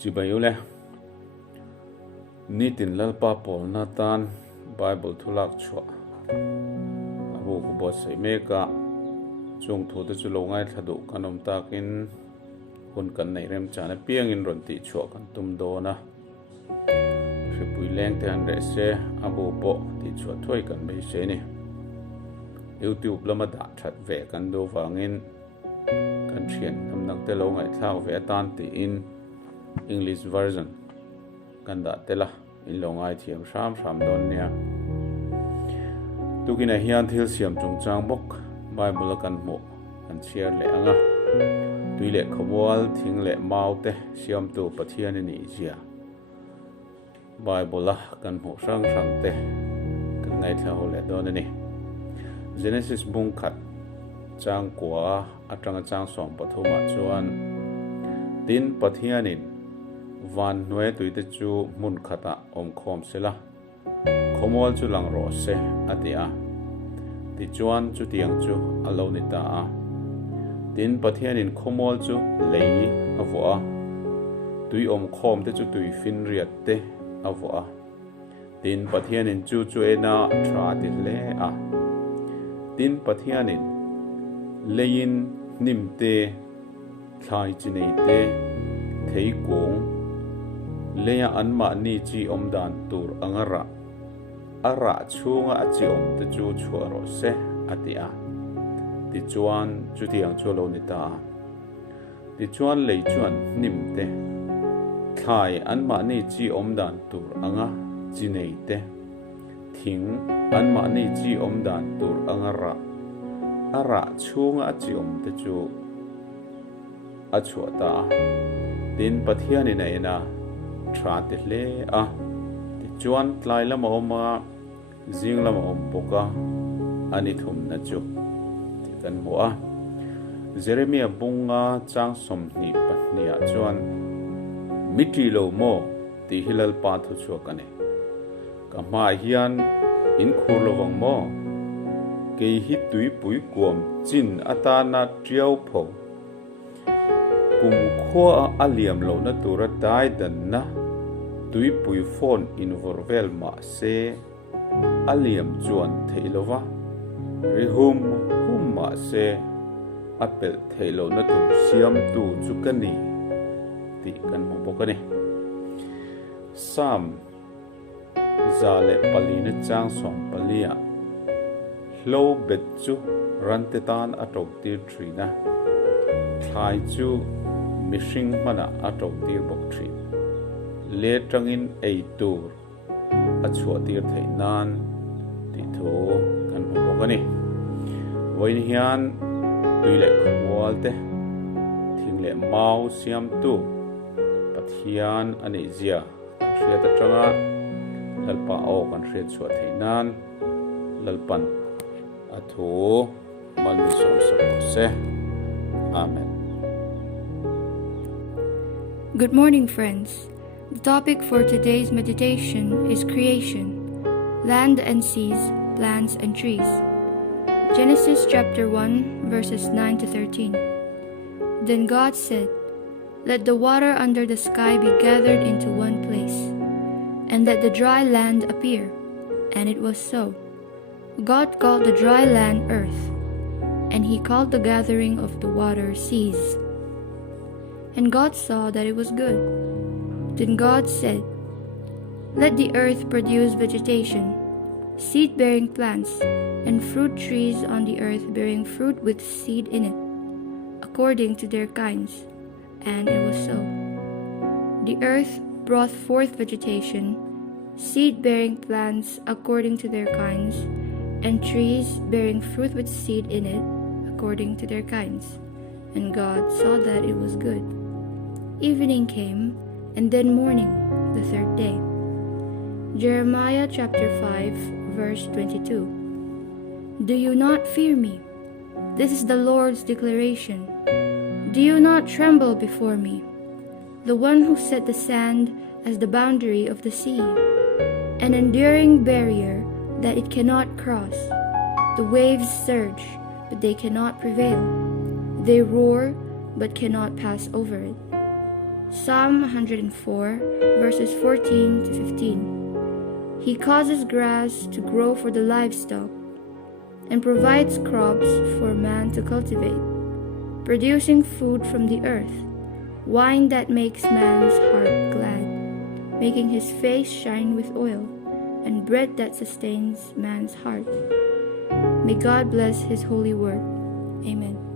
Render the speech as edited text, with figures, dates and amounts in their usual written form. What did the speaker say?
Jibayule nitin lalpa pol natan Bible thulak chua abu kubo sai meka chung thu te chu lo ngai thadu kanom takin hun kan nei rem chana piang in ron ti chua kan tum do na ripui leng te an re se abu bo ti chua thoi kan bei se ni YouTube lama da that ve kan do wangin kan thian nam nak te lo ngai thlau ve tan ti in English version kan da tela in lo ngai thiam sam don nia tukina hian thil siam chung chang bok Bible kan mo kan share le anga tuile khawmual thing le maute siamtu Pathian ni jia Bible kan mo sang te kan ngai thau le don ni Genesis bung khat chang kwa atanga chang som pathuma chuan tin Pathianin van noe tuite chu mun khata om khom sela khawmual chu lang ro se atia ti chuan chu tiang chu alo ni ta a tin Pathianin khawmual chu lei avua tui om khom te chu tui fin riat te avua tin Pathianin chu ena thra ti le a tin Pathianin lein nimte thlai chinei te thei kong leya anma ni chi omdan tur angara ara chunga achi om te chu chuaro se atia ti chuan chu tiang chu lo ni ta ti chuan lei chuan nimte khai anma ni chi omdan tur anga chinei te thing anma ni chi omdan tur angara ara chunga achi om te chu achuata tin Pathianin ena thra te hle a ti chuan tlai lama oma zing lama om poka ani thum na chu ti kan mo a Jeremiah bunga chang som ni patnia chuan mitri lo mo ti hilal pa thu chu kane kama hian in khur lowang mo ke hi tui pui kom chin atana triau pho kum khwa aliam lo na tura dai dan na tui pui phone in vorvel ma se aliam chuan theilova rihum ma se apel theilo na tu siamtu chukani ti kan mo bokani sam zale palina chang som palia hlo bet chu rantetan atok tir trina thai chu mishing mana atok tir bok trin le tangin ei tur achua tir thainan ti tho kan mo bokani voin hian tuile khawmual te thingle mau siamtu Pathian ani zia hria ta tanga lalpa o kan hria chua thainan lalpan atho man som se amen. Good morning, friends. The topic for today's meditation is creation, land and seas, plants and trees. Genesis chapter 1, verses 9 to 13. Then God said, "Let the water under the sky be gathered into one place, and let the dry land appear." And it was so. God called the dry land earth, and he called the gathering of the water seas. And God saw that it was good. Then God said, "Let the earth produce vegetation, seed-bearing plants, and fruit trees on the earth bearing fruit with seed in it, according to their kinds." And it was so. The earth brought forth vegetation, seed-bearing plants according to their kinds, and trees bearing fruit with seed in it, according to their kinds. And God saw that it was good. Evening came, and then morning, the third day. Jeremiah chapter 5, verse 22. Do you not fear me? This is the Lord's declaration. Do you not tremble before me, the one who set the sand as the boundary of the sea, an enduring barrier that it cannot cross? The waves surge, but they cannot prevail. They roar, but cannot pass over it. Psalm 104, verses 14 to 15. He causes grass to grow for the livestock and provides crops for man to cultivate, producing food from the earth, wine that makes man's heart glad, making his face shine with oil, and bread that sustains man's heart. May God bless His holy word. Amen.